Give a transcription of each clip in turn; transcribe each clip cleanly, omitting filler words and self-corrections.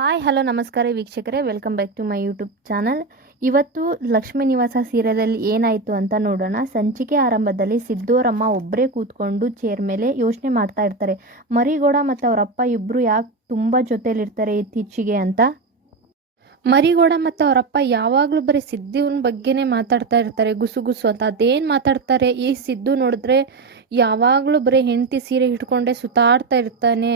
Hi hello ನಮಸ್ಕಾರ ವೀಕ್ಷಕರೇ, welcome back to my YouTube channel. ಇವತ್ತು ಲಕ್ಷ್ಮೀ ನಿವಾಸ ಸೀರಿಯಲಲ್ಲಿ ಏನಾಯಿತು ಅಂತ ನೋಡೋಣ. ಸಂಚಿಕೆ ಆರಂಭದಲ್ಲಿ ಸಿದ್ದೋರಮ್ಮ ಒಬ್ಬರೇ ಕೂತ್ಕೊಂಡು ಚೇರ್ ಮೇಲೆ ಯೋಚನೆ ಮಾಡ್ತಾ ಇರ್ತಾರೆ. ಮರಿಗೌಡ ಮತ್ತು ಅವರಪ್ಪ ಇಬ್ಬರು ಯಾಕೆ ತುಂಬ ಜೊತೆಲಿರ್ತಾರೆ ಇತ್ತೀಚೆಗೆ ಅಂತ. ಮರಿಗೌಡ ಮತ್ತು ಅವರಪ್ಪ ಯಾವಾಗಲೂ ಬರೀ ಸಿದ್ದುವಿನ ಬಗ್ಗೆನೇ ಮಾತಾಡ್ತಾ ಇರ್ತಾರೆ, ಗುಸು ಗುಸು ಅಂತ. ಅದೇನು ಮಾತಾಡ್ತಾರೆ, ಈ ಸಿದ್ದು ನೋಡಿದ್ರೆ ಯಾವಾಗಲೂ ಬರೀ ಹೆಂಡತಿ ಸೀರೆ ಹಿಡ್ಕೊಂಡೇ ಸುತ್ತಾಡ್ತಾ ಇರ್ತಾನೆ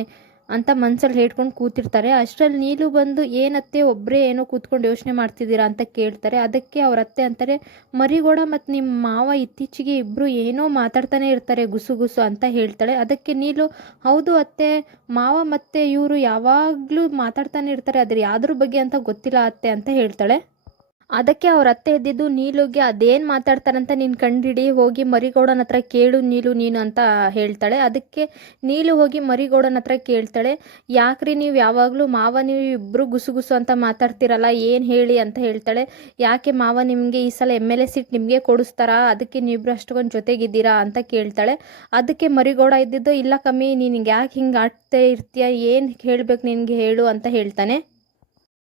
ಅಂತ ಮನ್ಸಲ್ಲಿ ಹೇಳ್ಕೊಂಡು ಕೂತಿರ್ತಾರೆ. ಅಷ್ಟರಲ್ಲಿ ನೀಲು ಬಂದು ಏನತ್ತೆ ಒಬ್ಬರೇ ಏನೋ ಕೂತ್ಕೊಂಡು ಯೋಚನೆ ಮಾಡ್ತಿದ್ದೀರಾ ಅಂತ ಕೇಳ್ತಾರೆ. ಅದಕ್ಕೆ ಅವ್ರ ಅತ್ತೆ ಅಂತಾರೆ, ಮರಿಗೌಡ ಮತ್ತು ನಿಮ್ಮ ಮಾವ ಇತ್ತೀಚೆಗೆ ಇಬ್ಬರು ಏನೋ ಮಾತಾಡ್ತಾನೆ ಇರ್ತಾರೆ ಗುಸು ಗುಸು ಅಂತ ಹೇಳ್ತಾಳೆ. ಅದಕ್ಕೆ ನೀಲು, ಹೌದು ಅತ್ತೆ, ಮಾವ ಮತ್ತು ಇವರು ಯಾವಾಗಲೂ ಮಾತಾಡ್ತಾನೆ ಇರ್ತಾರೆ, ಅದ್ರ ಯಾವ್ದ್ರ ಬಗ್ಗೆ ಅಂತ ಗೊತ್ತಿಲ್ಲ ಅತ್ತೆ ಅಂತ ಹೇಳ್ತಾಳೆ. ಅದಕ್ಕೆ ಅವ್ರ ಅತ್ತೆ ಎದ್ದಿದ್ದು ನೀಲುಗೆ ಅದೇನು ಮಾತಾಡ್ತಾರಂತ ನೀನು ಕಂಡಿಡಿ, ಹೋಗಿ ಮರಿಗೌಡನ ಹತ್ರ ಕೇಳು ನೀನು ಅಂತ ಹೇಳ್ತಾಳೆ. ಅದಕ್ಕೆ ನೀಲು ಹೋಗಿ ಮರಿಗೌಡನ ಹತ್ರ ಕೇಳ್ತಾಳೆ, ಯಾಕ್ರಿ ನೀವು ಯಾವಾಗಲೂ ಮಾವ ನೀವು ಇಬ್ಬರು ಗುಸು ಗುಸು ಅಂತ ಮಾತಾಡ್ತಿರಲ್ಲ, ಏನು ಹೇಳಿ ಅಂತ ಹೇಳ್ತಾಳೆ. ಯಾಕೆ ಮಾವ ನಿಮಗೆ ಈ ಸಲ MLA ಸೀಟ್ ನಿಮಗೆ ಕೊಡಿಸ್ತಾರಾ, ಅದಕ್ಕೆ ನೀವಿಬ್ರು ಅಷ್ಟೊಂದು ಜೊತೆಗಿದ್ದೀರಾ ಅಂತ ಕೇಳ್ತಾಳೆ. ಅದಕ್ಕೆ ಮರಿಗೌಡ ಇದ್ದಿದ್ದು, ಇಲ್ಲ ಕಮ್ಮಿ, ನಿನಗೆ ಯಾಕೆ ಹಿಂಗೆ ಆಡ್ತಾ ಇರ್ತೀಯ, ಏನು ಹೇಳ್ಬೇಕು ನಿನಗೆ ಹೇಳು ಅಂತ ಹೇಳ್ತಾನೆ.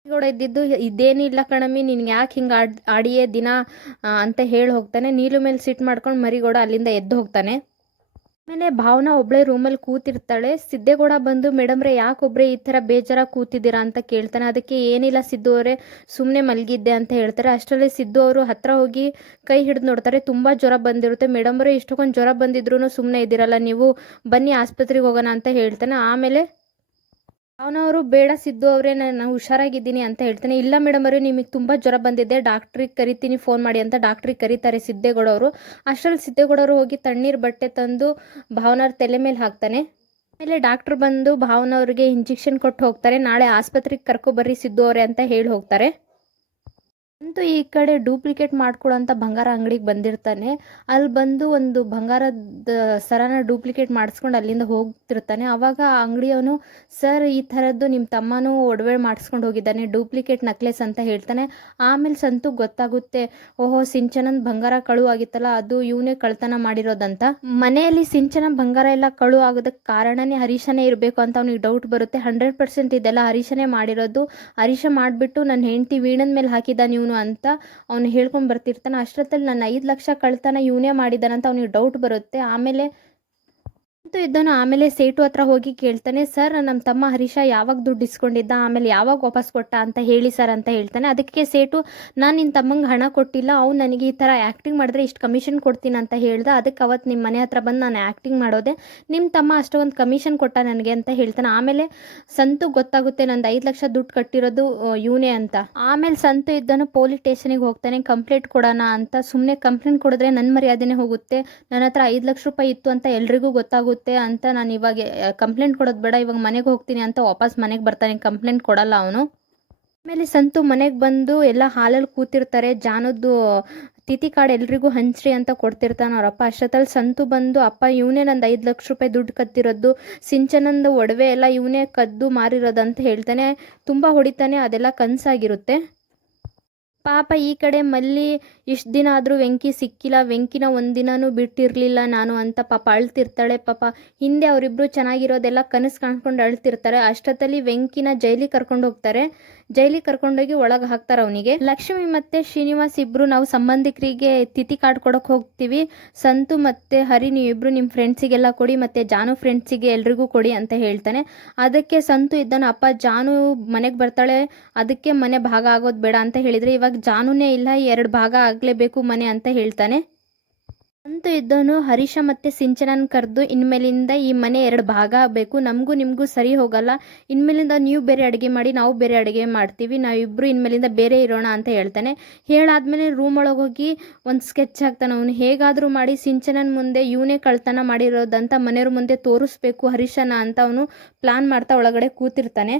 ಮರಿಗೌಡ ಇದ್ದಿದ್ದು, ಇದೇನಿಲ್ಲ ಕಣಮ್ಮಿ, ನಿನ್ಗೆ ಯಾಕೆ ಹಿಂಗೆ ಆಡಿಯೇ ದಿನ ಅಂತ ಹೇಳಿ ಹೋಗ್ತಾನೆ. ನೀಲು ಮೇಲೆ ಸಿಟ್ಟು ಮಾಡ್ಕೊಂಡು ಮರಿಗೌಡ ಅಲ್ಲಿಂದ ಎದ್ದು ಹೋಗ್ತಾನೆ. ಆಮೇಲೆ ಭಾವನಾ ಒಬ್ಬಳೇ ರೂಮಲ್ಲಿ ಕೂತಿರ್ತಾಳೆ. ಸಿದ್ದೇಗೌಡ ಬಂದು, ಮೇಡಮ್ರೆ ಯಾಕೊಬ್ಬರೇ ಈ ಥರ ಬೇಜಾರಾಗಿ ಕೂತಿದ್ದೀರಾ ಅಂತ ಕೇಳ್ತಾನೆ. ಅದಕ್ಕೆ ಏನಿಲ್ಲ ಸಿದ್ದು ಅವರೇ, ಸುಮ್ಮನೆ ಮಲಗಿದ್ದೆ ಅಂತ ಹೇಳ್ತಾರೆ. ಅಷ್ಟರಲ್ಲಿ ಸಿದ್ದು ಅವರು ಹತ್ರ ಹೋಗಿ ಕೈ ಹಿಡಿದು ನೋಡ್ತಾರೆ. ತುಂಬ ಜ್ವರ ಬಂದಿರುತ್ತೆ. ಮೇಡಮ್ರೆ ಇಷ್ಟೊಂದು ಜ್ವರ ಬಂದಿದ್ರು ಸುಮ್ಮನೆ ಇದ್ದೀರಲ್ಲ ನೀವು, ಬನ್ನಿ ಆಸ್ಪತ್ರೆಗೆ ಹೋಗೋಣ ಅಂತ ಹೇಳ್ತಾನೆ. ಆಮೇಲೆ ಅವನವರು, ಬೇಡ ಸಿದ್ದು ಅವರೇ, ನಾನು ಹುಷಾರಾಗಿದ್ದೀನಿ ಅಂತ ಹೇಳ್ತಾನೆ. ಇಲ್ಲ ಮೇಡಮ್ ಅವರು, ನಿಮಗೆ ತುಂಬ ಜ್ವರ ಬಂದಿದೆ, ಡಾಕ್ಟ್ರಿಗೆ ಕರಿತೀನಿ, ಫೋನ್ ಮಾಡಿ ಅಂತ ಡಾಕ್ಟ್ರಿಗೆ ಕರೀತಾರೆ ಸಿದ್ದೇಗೌಡ ಅವರು. ಅಷ್ಟರಲ್ಲಿ ಸಿದ್ದೇಗೌಡ ಅವರು ಹೋಗಿ ತಣ್ಣೀರು ಬಟ್ಟೆ ತಂದು ಭಾವನವ್ರ ತಲೆ ಮೇಲೆ ಹಾಕ್ತಾನೆ. ಆಮೇಲೆ ಡಾಕ್ಟ್ರ್ ಬಂದು ಭಾವನವ್ರಿಗೆ ಇಂಜೆಕ್ಷನ್ ಕೊಟ್ಟು ಹೋಗ್ತಾರೆ. ನಾಳೆ ಆಸ್ಪತ್ರೆಗೆ ಕರ್ಕೊಬರ್ರಿ ಸಿದ್ದು ಅವರೇ ಅಂತ ಹೇಳಿ ಹೋಗ್ತಾರೆ. ಅಂತೂ ಈ ಕಡೆ ಡೂಪ್ಲಿಕೇಟ್ ಮಾಡ್ಕೊಳ್ಳೋಂಥ ಬಂಗಾರ ಅಂಗಡಿಗೆ ಬಂದಿರ್ತಾನೆ. ಅಲ್ಲಿ ಬಂದು ಒಂದು ಬಂಗಾರದ ಸರನ ಡೂಪ್ಲಿಕೇಟ್ ಮಾಡಿಸ್ಕೊಂಡು ಅಲ್ಲಿಂದ ಹೋಗ್ತಿರ್ತಾನೆ. ಆವಾಗ ಆ ಅಂಗಡಿಯವನು, ಸರ್ ಈ ಥರದ್ದು ನಿಮ್ಮ ತಮ್ಮನೂ ಒಡವೆ ಮಾಡಿಸ್ಕೊಂಡು ಹೋಗಿದ್ದಾನೆ, ಡೂಪ್ಲಿಕೇಟ್ ನಕ್ಲೆಸ್ ಅಂತ ಹೇಳ್ತಾನೆ. ಆಮೇಲೆ ಸಂತು ಗೊತ್ತಾಗುತ್ತೆ, ಓಹೋ ಸಿಂಚನನ್ ಬಂಗಾರ ಕಳುವು ಆಗಿತ್ತಲ್ಲ, ಅದು ಇವನೇ ಕಳ್ತನ ಮಾಡಿರೋದಂತ. ಮನೆಯಲ್ಲಿ ಸಿಂಚನ ಬಂಗಾರ ಎಲ್ಲ ಕಳುವು ಆಗೋದಕ್ಕೆ ಕಾರಣನೇ ಹರೀಶನೇ ಇರಬೇಕು ಅಂತ ಅವ್ನಿಗೆ ಡೌಟ್ ಬರುತ್ತೆ. 100% ಇದೆಲ್ಲ ಹರೀಶನೇ ಮಾಡಿರೋದು, ಹರೀಶ ಮಾಡಿಬಿಟ್ಟು ನನ್ನ ಹೆಂಡತಿ ವೀಣದ ಮೇಲೆ ಹಾಕಿದ್ದಾನೆ ಇವನು ಅಂತ ಅವನು ಹೇಳ್ಕೊಂಡು ಬರ್ತಿರ್ತಾನೆ. ಅಷ್ಟೊತ್ತಲ್ಲಿ ನನ್ನ 5 ಲಕ್ಷ ಕಳ್ತನ ಇವನೇ ಮಾಡಿದಾನಂತ ಅವನಿಗೆ ಡೌಟ್ ಬರುತ್ತೆ. ಆಮೇಲೆ ಸೇಟು ಹತ್ರ ಹೋಗಿ ಕೇಳ್ತಾನೆ, ಸರ್ ನಮ್ಮ ತಮ್ಮ ಹರೀಶ ಯಾವಾಗ ದುಡ್ಡು ಇಸ್ಕೊಂಡಿದ್ದ, ಆಮೇಲೆ ಯಾವಾಗ ವಾಪಸ್ ಕೊಟ್ಟ ಅಂತ ಹೇಳಿ ಸರ್ ಅಂತ ಹೇಳ್ತಾನೆ. ಅದಕ್ಕೆ ಸೇಟು, ನಾನು ನಿನ್ನ ತಮ್ಮಂಗೆ ಹಣ ಕೊಟ್ಟಿಲ್ಲ, ಅವ್ನು ನನಗೆ ಈ ಥರ ಆ್ಯಕ್ಟಿಂಗ್ ಮಾಡಿದ್ರೆ ಇಷ್ಟು ಕಮಿಷನ್ ಕೊಡ್ತೀನಿ ಅಂತ ಹೇಳ್ದೆ, ಅದಕ್ಕೆ ಅವತ್ತು ನಿಮ್ಮ ಮನೆ ಹತ್ರ ಬಂದು ನಾನು ಆ್ಯಕ್ಟಿಂಗ್ ಮಾಡೋದೆ, ನಿಮ್ಮ ತಮ್ಮ ಅಷ್ಟೊಂದು ಕಮಿಷನ್ ಕೊಟ್ಟ ನನಗೆ ಅಂತ ಹೇಳ್ತಾನೆ. ಆಮೇಲೆ ಸಂತು ಗೊತ್ತಾಗುತ್ತೆ ನಂದು 5 ಲಕ್ಷ ದುಡ್ಡು ಕಟ್ಟಿರೋದು ಇವನೇ ಅಂತ. ಆಮೇಲೆ ಸಂತು ಇದ್ದನು ಪೊಲೀಸ್ ಸ್ಟೇಷನಿಗೆ ಹೋಗ್ತಾನೆ, ಕಂಪ್ಲೇಂಟ್ ಕೊಡೋಣ ಅಂತ. ಸುಮ್ಮನೆ ಕಂಪ್ಲೇಂಟ್ ಕೊಡಿದ್ರೆ ನನ್ನ ಮರ್ಯಾದೆನೇ ಹೋಗುತ್ತೆ, ನನ್ನ ಹತ್ರ 5 ಲಕ್ಷ ರೂಪಾಯಿ ಇತ್ತು ಅಂತ ಎಲ್ರಿಗೂ ಗೊತ್ತಾಗುತ್ತೆ ಅಂತ ನಾನು ಇವಾಗ ಕಂಪ್ಲೇಂಟ್ ಕೊಡೋದು ಬೇಡ, ಇವಾಗ ಮನೆಗೆ ಹೋಗ್ತೀನಿ ಅಂತ ವಾಪಸ್ ಮನೆಗೆ ಬರ್ತಾನೆ. ಕಂಪ್ಲೇಂಟ್ ಕೊಡಲ್ಲ ಅವನು. ಆಮೇಲೆ ಸಂತು ಮನೆಗೆ ಬಂದು ಎಲ್ಲ ಹಾಲಲ್ಲಿ ಕೂತಿರ್ತಾರೆ. ಜಾನದ್ದು ತಿಥಿ ಕಾರ್ಡ್ ಎಲ್ರಿಗೂ ಹಂಚ್ರಿ ಅಂತ ಕೊಡ್ತಿರ್ತಾನೆ ಅವರಪ್ಪ. ಅಷ್ಟೊತ್ತಲ್ಲಿ ಸಂತು ಬಂದು, ಅಪ್ಪ ಇವನೇ ನಂದು 5 ಲಕ್ಷ ರೂಪಾಯಿ ದುಡ್ಡು ಕತ್ತಿರೋದು, ಸಿಂಚನಂದು ಒಡವೆ ಎಲ್ಲ ಇವನೇ ಕದ್ದು ಮಾರಿರೋದಂತ ಹೇಳ್ತಾನೆ. ತುಂಬ ಹೊಡಿತಾನೆ, ಅದೆಲ್ಲ ಕನಸಾಗಿರುತ್ತೆ. ಪಾಪ ಈ ಕಡೆ ಮಲ್ಲಿ, ಇಷ್ಟು ದಿನ ಆದರೂ ವೆಂಕಿ ಸಿಕ್ಕಿಲ್ಲ, ವೆಂಕಿನ ಒಂದಿನೂ ಬಿಟ್ಟಿರಲಿಲ್ಲ ನಾನು ಅಂತ ಪಾಪ ಅಳ್ತಿರ್ತಾಳೆ. ಪಾಪ ಹಿಂದೆ ಅವರಿಬ್ಬರು ಚೆನ್ನಾಗಿರೋದೆಲ್ಲ ಕನಸು ಕಾಣ್ಕೊಂಡು ಅಳ್ತಿರ್ತಾರೆ. ಅಷ್ಟೊತ್ತಲ್ಲಿ ವೆಂಕಿನ ಜೈಲಿಗೆ ಕರ್ಕೊಂಡು ಹೋಗ್ತಾರೆ. ಜೈಲಿಗೆ ಕರ್ಕೊಂಡೋಗಿ ಒಳಗೆ ಹಾಕ್ತಾರೆ ಅವನಿಗೆ. ಲಕ್ಷ್ಮಿ ಮತ್ತು ಶ್ರೀನಿವಾಸ್ ಇಬ್ಬರು, ನಾವು ಸಂಬಂಧಿಕರಿಗೆ ತಿಥಿ ಕಾರ್ಡ್ ಕೊಡೋಕೆ ಹೋಗ್ತೀವಿ, ಸಂತು ಮತ್ತು ಹರಿ ನೀವಿಬ್ಬರು ನಿಮ್ಮ ಫ್ರೆಂಡ್ಸಿಗೆಲ್ಲ ಕೊಡಿ, ಮತ್ತು ಜಾನು ಫ್ರೆಂಡ್ಸಿಗೆ ಎಲ್ರಿಗೂ ಕೊಡಿ ಅಂತ ಹೇಳ್ತಾನೆ. ಅದಕ್ಕೆ ಸಂತು ಇದ್ದಾನೆ, ಅಪ್ಪ ಜಾನು ಮನೆಗೆ ಬರ್ತಾಳೆ, ಅದಕ್ಕೆ ಮನೆ ಭಾಗ ಆಗೋದು ಬೇಡ ಅಂತ ಹೇಳಿದರೆ, ಇವಾಗ ಜಾನುನೇ ಇಲ್ಲ, 2 ಭಾಗ ಆಗಲೇಬೇಕು ಮನೆ ಅಂತ ಹೇಳ್ತಾನೆ. ಅಂತೂ ಇದ್ದವನು ಹರೀಶ ಮತ್ತು ಸಿಂಚನನ್ ಕರೆದು, ಇನ್ಮೇಲಿಂದ ಈ ಮನೆ 2 ಭಾಗ ಆಗಬೇಕು, ನಮಗೂ ನಿಮಗೂ ಸರಿ ಹೋಗಲ್ಲ, ಇನ್ಮೇಲಿಂದ ನೀವು ಬೇರೆ ಅಡುಗೆ ಮಾಡಿ, ನಾವು ಬೇರೆ ಅಡುಗೆ ಮಾಡ್ತೀವಿ, ನಾವಿಬ್ಬರು ಇನ್ಮೇಲಿಂದ ಬೇರೆ ಇರೋಣ ಅಂತ ಹೇಳ್ತಾನೆ. ಹೇಳಾದ್ಮೇಲೆ ರೂಮ್ ಒಳಗೆ ಹೋಗಿ ಒಂದು ಸ್ಕೆಚ್ ಹಾಕ್ತಾನೆ. ಅವನು ಹೇಗಾದರೂ ಮಾಡಿ ಸಿಂಚನನ್ ಮುಂದೆ ಇವನೇ ಕಳ್ತನ ಮಾಡಿರೋದಂತ ಮನೆಯವ್ರ ಮುಂದೆ ತೋರಿಸ್ಬೇಕು ಹರೀಶನ ಅಂತ ಅವನು ಪ್ಲಾನ್ ಮಾಡ್ತಾ ಒಳಗಡೆ ಕೂತಿರ್ತಾನೆ.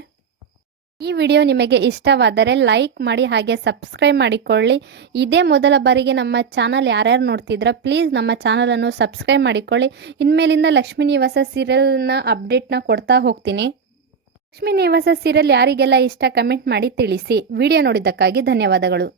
ಈ ವಿಡಿಯೋ ನಿಮಗೆ ಇಷ್ಟವಾದರೆ ಲೈಕ್ ಮಾಡಿ, ಹಾಗೆ ಸಬ್ಸ್ಕ್ರೈಬ್ ಮಾಡಿಕೊಳ್ಳಿ. ಇದೇ ಮೊದಲ ಬಾರಿಗೆ ನಮ್ಮ ಚಾನಲ್ ಯಾರ್ಯಾರು ನೋಡ್ತಿದ್ರ ಪ್ಲೀಸ್ ನಮ್ಮ ಚಾನಲನ್ನು ಸಬ್ಸ್ಕ್ರೈಬ್ ಮಾಡಿಕೊಳ್ಳಿ. ಇನ್ಮೇಲಿಂದ ಲಕ್ಷ್ಮೀ ನಿವಾಸ ಸೀರಿಯಲ್ನ ಅಪ್ಡೇಟ್ನ ಕೊಡ್ತಾ ಹೋಗ್ತೀನಿ. ಲಕ್ಷ್ಮೀ ನಿವಾಸ ಸೀರಿಯಲ್ ಯಾರಿಗೆಲ್ಲ ಇಷ್ಟ ಕಮೆಂಟ್ ಮಾಡಿ ತಿಳಿಸಿ. ವಿಡಿಯೋ ನೋಡಿದ್ದಕ್ಕಾಗಿ ಧನ್ಯವಾದಗಳು.